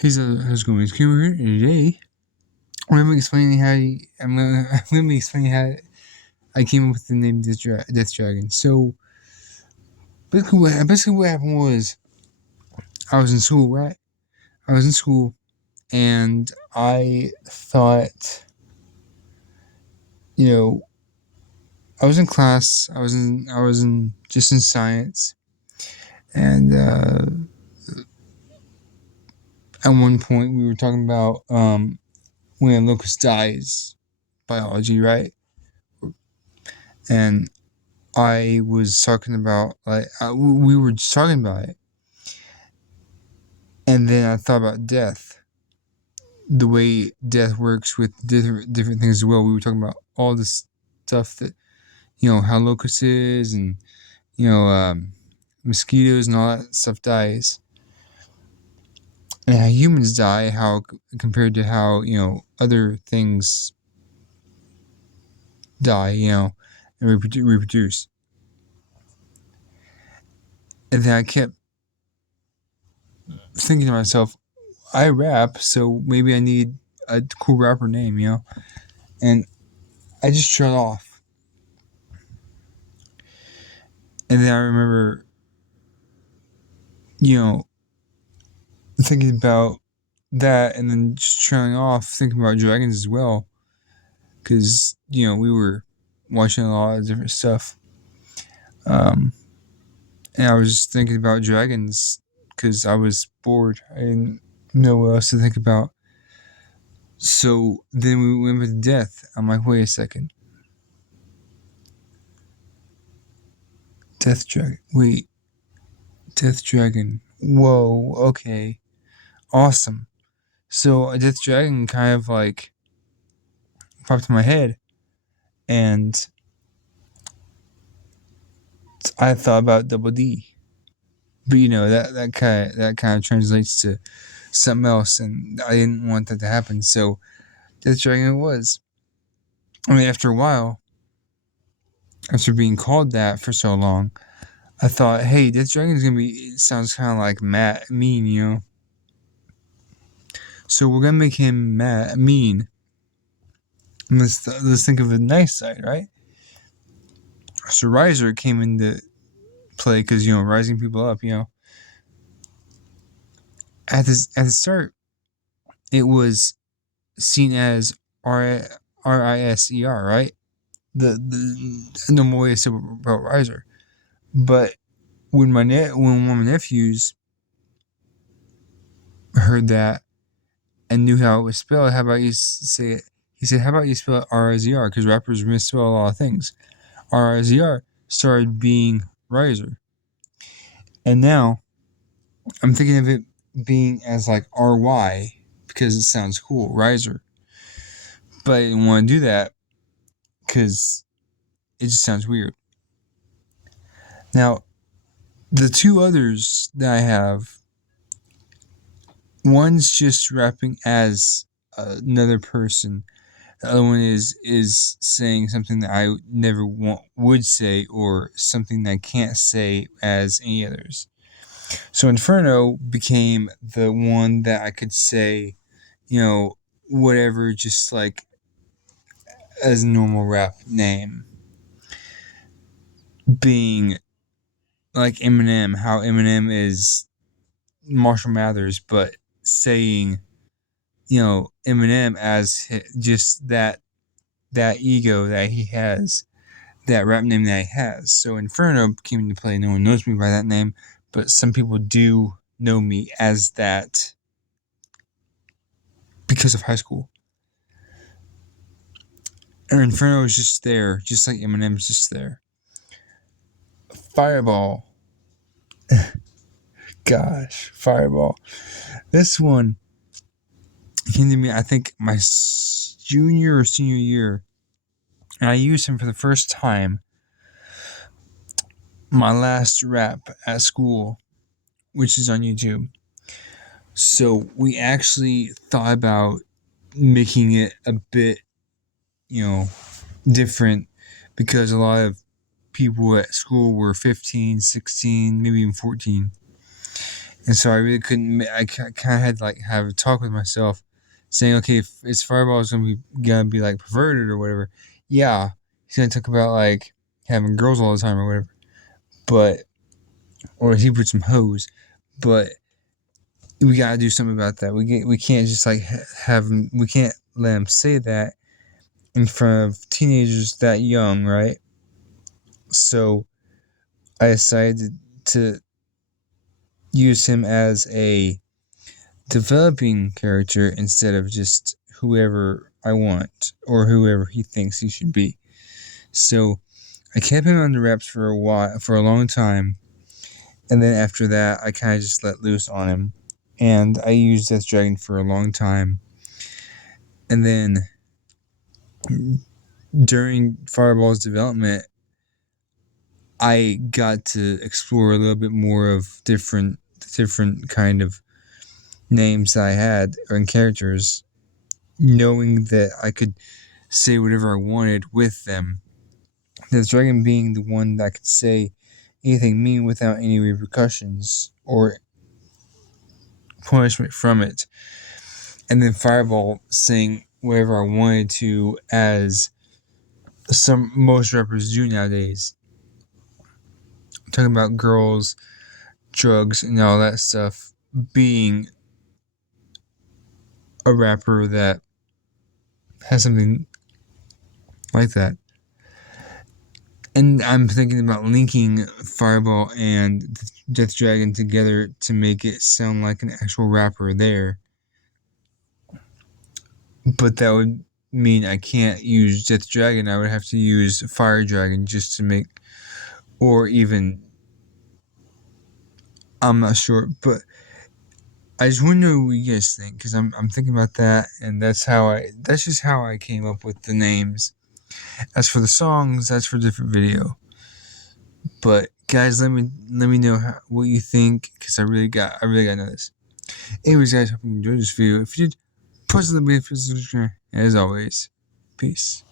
Hey, so how's it going? It's Kim here, and today I'm gonna be explaining how I came up with the name Death Dragon. So basically what happened was I was in school, right? I was in school, and I thought, you know, I was in class. I was in just in science, and at one point we were talking about when a locust dies, biology, right? And I was talking about we were just talking about it, and then I thought about death, the way death works with different things as well. We were talking about all this stuff that how locusts is, and you know mosquitoes and all that stuff dies, and how humans die, how compared to how other things die, and reproduce. And then I kept thinking to myself, I rap, so maybe I need a cool rapper name, And I just shut off. And then I remember, you know, thinking about that and then just trailing off, thinking about dragons as well. Because, we were watching a lot of different stuff. Um, and I was just thinking about dragons because I was bored. I didn't know what else to think about. So then we went with death. I'm like, wait a second. Death Dragon. Wait. Death Dragon. Whoa, okay. Awesome. So a Death Dragon kind of like popped in my head, and I thought about Double D. But that kind of translates to something else, and I didn't want that to happen. So Death Dragon it was. I mean, after a while, after being called that for so long, I thought, hey, Death Dragon's gonna be. It sounds kind of like mean. So we're gonna make him mean. And let's think of the nice side, right? So Riser came into play because rising people up. At the start, it was seen as Riser, right? The normal way to say about Riser. But when when one of my nephews heard that and knew how it was spelled, how about you say it? He said, "How about you spell it Rizer?" Because rappers misspell a lot of things. Rizer started being Riser, and now I'm thinking of it being as like RY because it sounds cool, Riser. But I didn't want to do that because it just sounds weird. Now, the two others that I have, one's just rapping as another person. The other one is saying something that I never would say, or something that I can't say as any others. So Inferno became the one that I could say, whatever, just like as a normal rap name. Being like Eminem, how Eminem is Marshall Mathers, but saying, Eminem as just that ego that he has, that rap name that he has. So Inferno came into play. No one knows me by that name, but some people do know me as that because of high school. And Inferno is just there, just like Eminem's just there. Fireball. Gosh, Fireball. This one came to me, I think, my junior or senior year. And I used him for the first time my last rap at school, which is on YouTube. So we actually thought about making it a bit, different because a lot of people at school were 15, 16, maybe even 14. And so I really couldn't. I kind of had to like have a talk with myself, saying, okay, if it's Fireball is gonna be like perverted or whatever, yeah, he's gonna talk about like having girls all the time or whatever, but or he put some hoes, but we gotta do something about that. We can't just like have him. We can't let him say that in front of teenagers that young, right? So I decided to use him as a developing character instead of just whoever I want or whoever he thinks he should be. So I kept him under wraps for a long time, and then after that, I kind of just let loose on him, and I used Death Dragon for a long time, and then during Fireball's development, I got to explore a little bit more of different kind of names that I had and characters, knowing that I could say whatever I wanted with them. The dragon being the one that could say anything mean without any repercussions or punishment from it. And then Fireball saying whatever I wanted to, as most rappers do nowadays. I'm talking about girls, drugs, and all that stuff, being a rapper that has something like that. And I'm thinking about linking Fireball and Death Dragon together to make it sound like an actual rapper there. But that would mean I can't use Death Dragon. I would have to use Fire Dragon just to make, or even, I'm not sure. But I just want to know what you guys think, because I'm thinking about that, and that's just how I came up with the names. As for the songs, that's for a different video. But guys, let me know what you think, because I really got to know this. Anyways, guys, hope you enjoyed this video. If you did, post the video, as always. Peace.